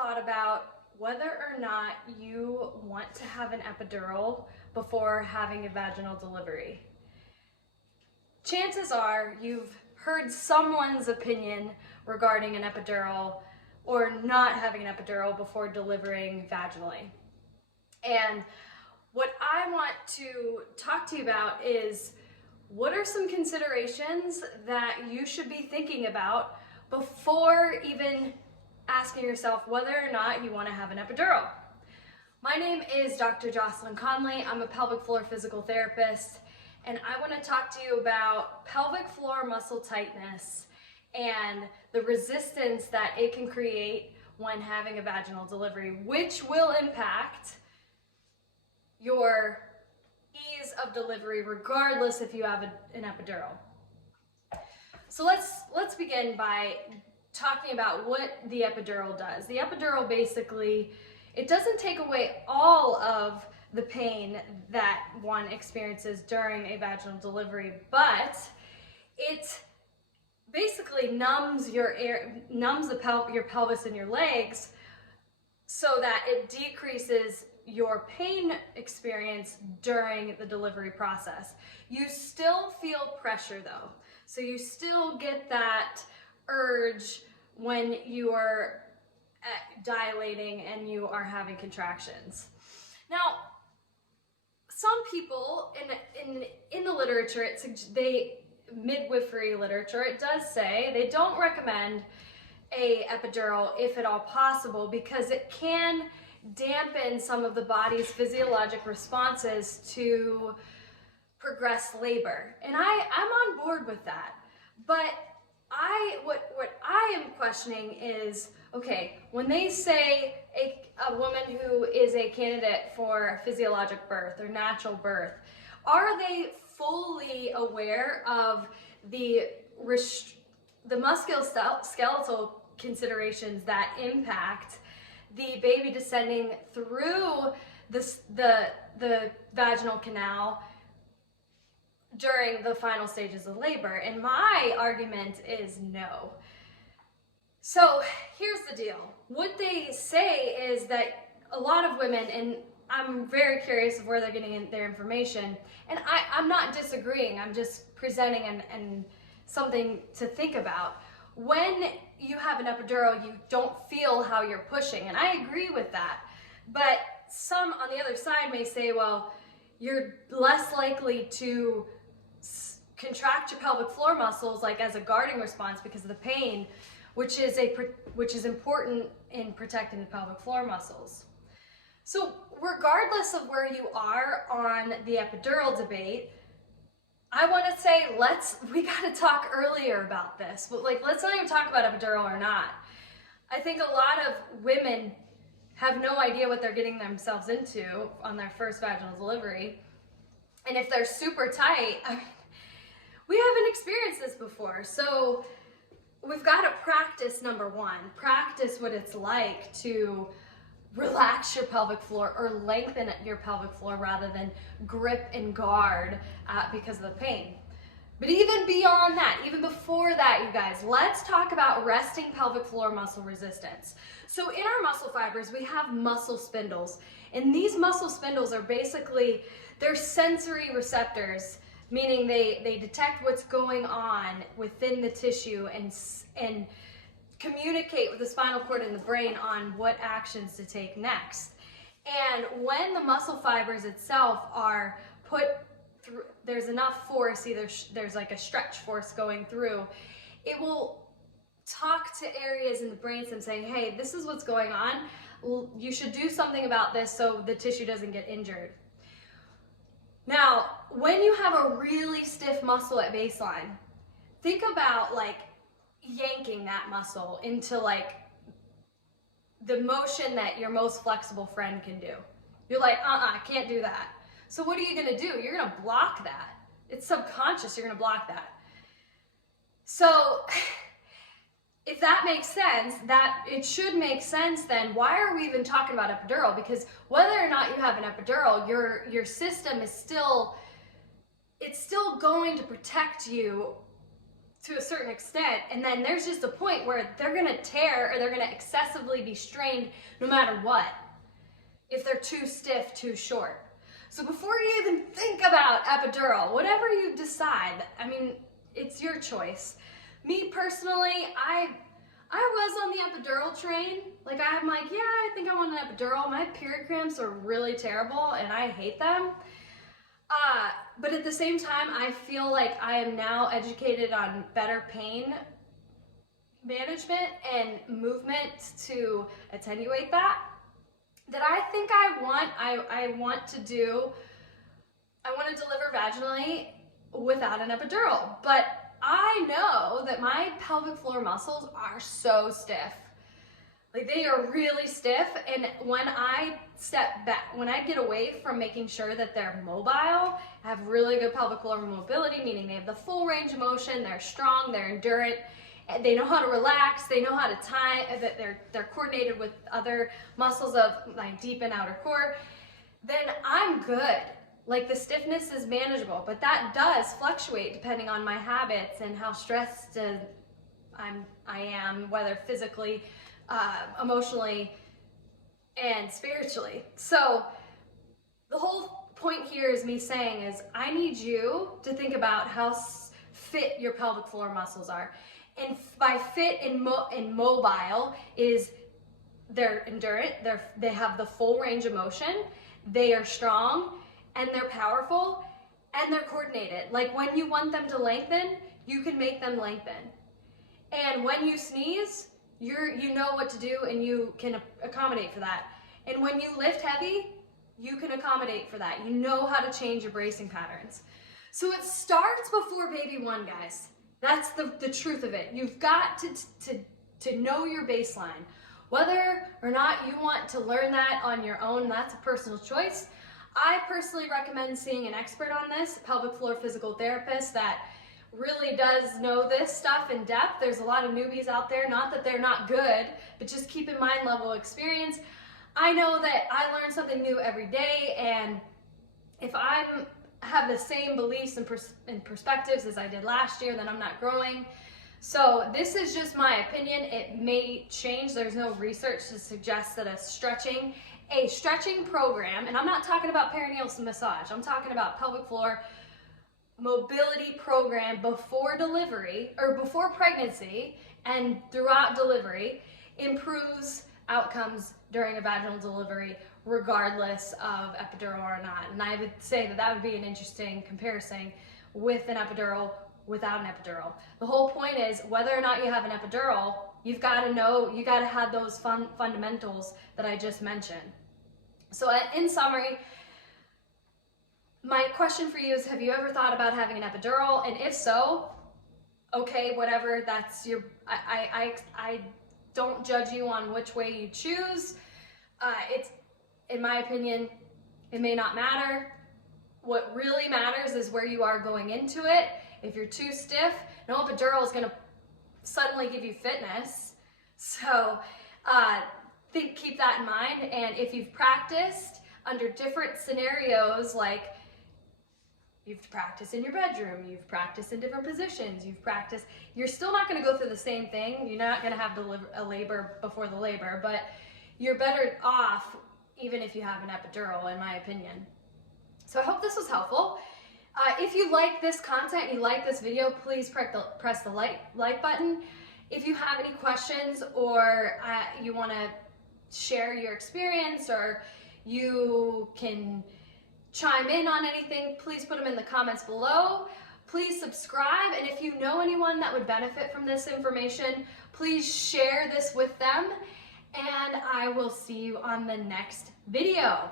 thought about whether or not you want to have an epidural before having a vaginal delivery? Chances are you've heard someone's opinion regarding an epidural or not having an epidural before delivering vaginally. And what I want to talk to you about is what are some considerations that you should be thinking about before even asking yourself whether or not you want to have an epidural. My name is Dr. Jocelyn Conley. I'm a pelvic floor physical therapist, and I want to talk to you about pelvic floor muscle tightness and the resistance that it can create when having a vaginal delivery, which will impact your ease of delivery regardless if you have an epidural. So let's begin by talking about what the epidural does. The epidural basically, it doesn't take away all of the pain that one experiences during a vaginal delivery, but it basically numbs your pelvis and your legs so that it decreases your pain experience during the delivery process. You still feel pressure though. So you still get that urge when you are dilating and you are having contractions. Now, some people in the literature, midwifery literature, it does say they don't recommend a epidural if at all possible because it can dampen some of the body's physiologic responses to progress labor. And I'm on board with that. But what I am questioning is, okay, when they say a woman who is a candidate for physiologic birth or natural birth, are they fully aware of the musculoskeletal considerations that impact the baby descending through the vaginal canal during the final stages of labor? And my argument is no. So here's the deal. What they say is that a lot of women, and I'm very curious of where they're getting their information, and I'm not disagreeing, I'm just presenting and something to think about. When you have an epidural, you don't feel how you're pushing, and I agree with that. But some on the other side may say, well, you're less likely to contract your pelvic floor muscles like as a guarding response because of the pain, which is important in protecting the pelvic floor muscles. So regardless of where you are on the epidural debate, I want to say we got to talk earlier about this. But let's not even talk about epidural or not. I think a lot of women have no idea what they're getting themselves into on their first vaginal delivery. And if they're super tight, we haven't experienced this before. So we've got to practice, number one, practice what it's like to relax your pelvic floor or lengthen your pelvic floor rather than grip and guard because of the pain. But even beyond that, even before that, you guys, let's talk about resting pelvic floor muscle resistance. So in our muscle fibers, we have muscle spindles, and these muscle spindles are basically, they're sensory receptors, meaning they detect what's going on within the tissue and communicate with the spinal cord and the brain on what actions to take next. And when the muscle fibers itself are put through, there's enough force, either there's like a stretch force going through, it will talk to areas in the brainstem saying, hey, this is what's going on. You should do something about this so the tissue doesn't get injured. Now, when you have a really stiff muscle at baseline, think about yanking that muscle into the motion that your most flexible friend can do. You're like, I can't do that. So what are you gonna do? You're gonna block that. It's subconscious, you're gonna block that. So if that makes sense, that it should make sense, then why are we even talking about epidural? Because whether or not you have an epidural, your system is still going to protect you to a certain extent, and then there's just a point where they're gonna tear or they're gonna excessively be strained no matter what, if they're too stiff, too short. So before you even think about epidural, whatever you decide, I mean, it's your choice. Me personally, I was on the epidural train. Like, I'm like, yeah, I think I want an epidural. My period cramps are really terrible and I hate them. But at the same time, I feel like I am now educated on better pain management and movement to attenuate that. That I think I want to deliver vaginally without an epidural. But I know that my pelvic floor muscles are so stiff. Like, they are really stiff, and when I step back, when I get away from making sure that they're mobile, have really good pelvic floor mobility, meaning they have the full range of motion, they're strong, they're endurant, and they know how to relax, they know how to tie, that they're coordinated with other muscles of my deep and outer core, then I'm good. Like, the stiffness is manageable, but that does fluctuate depending on my habits and how stressed I am, whether physically, emotionally, and spiritually. So the whole point here is me saying is I need you to think about how fit your pelvic floor muscles are. And by fit and mobile is they're endurant, they have the full range of motion, they are strong, and they're powerful, and they're coordinated. Like, when you want them to lengthen, you can make them lengthen. And when you sneeze, you know what to do and you can accommodate for that. And when you lift heavy, you can accommodate for that. You know how to change your bracing patterns. So it starts before baby one, guys. That's the truth of it. You've got to know your baseline. Whether or not you want to learn that on your own, that's a personal choice. I personally recommend seeing an expert on this, a pelvic floor physical therapist that really does know this stuff in depth. There's a lot of newbies out there, not that they're not good, but just keep in mind level of experience. I know that I learn something new every day, and if I have the same beliefs and perspectives as I did last year, then I'm not growing. So this is just my opinion. It may change. There's no research to suggest that a stretching program, and I'm not talking about perineal massage, I'm talking about pelvic floor mobility program before delivery or before pregnancy and throughout delivery improves outcomes during a vaginal delivery regardless of epidural or not. And I would say that that would be an interesting comparison with an epidural without an epidural. The whole point is whether or not you have an epidural, you've got to know, you got to have those fundamentals that I just mentioned. So in summary, my question for you is, have you ever thought about having an epidural? And if so, okay, whatever, that's your, I don't judge you on which way you choose. It's, in my opinion, it may not matter. What really matters is where you are going into it. If you're too stiff, no epidural is gonna suddenly give you fitness. So keep that in mind. And if you've practiced under different scenarios, like you've practiced in your bedroom, you've practiced in different positions, you're still not gonna go through the same thing. You're not gonna have a labor before the labor, but you're better off even if you have an epidural, in my opinion. So I hope this was helpful. If you like this content, you like this video, please press the like button. If you have any questions or you wanna share your experience or you can chime in on anything, please put them in the comments below. Please subscribe, and if you know anyone that would benefit from this information, please share this with them, and I will see you on the next video.